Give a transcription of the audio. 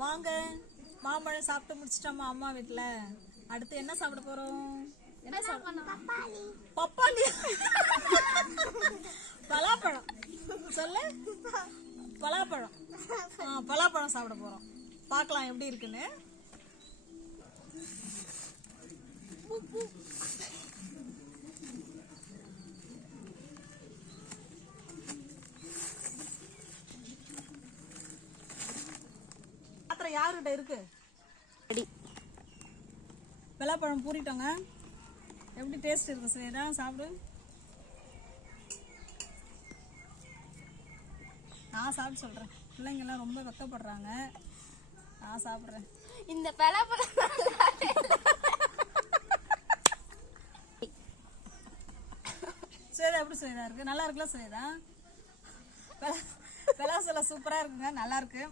வாங்க, மாம்பழம் சாப்பிட்டு முடிச்சிட்டோமா அம்மா வீட்டுல. அடுத்து என்ன சாப்பிட போறோம்? என்ன சாப்பிடணும்? பப்பாளி. பலாப்பழம் சொல்லு. பலாப்பழம். பலாப்பழம் சாப்பிட போறோம். பார்க்கலாம் எப்படி இருக்குன்னு. பாத்திரம் யாருகிட்ட இருக்கு? பலாப்பழம் பூரிட்டோங்க. எப்படி டேஸ்ட் இருக்கு ஸ்வேதா? சாப்பிடு. நான் சாப்பிட்டு சொல்றேன். பிள்ளைங்க எல்லாம் ரொம்ப வெக்கப்படுறாங்க. நான் சாப்பிடுறேன். இந்த பலாப்பழம் ஸ்வேதா எப்படி ஸ்வேதா இருக்கு? நல்லா இருக்குல்ல ஸ்வேதா? பலாசல சூப்பரா இருக்குங்க, நல்லா இருக்கு.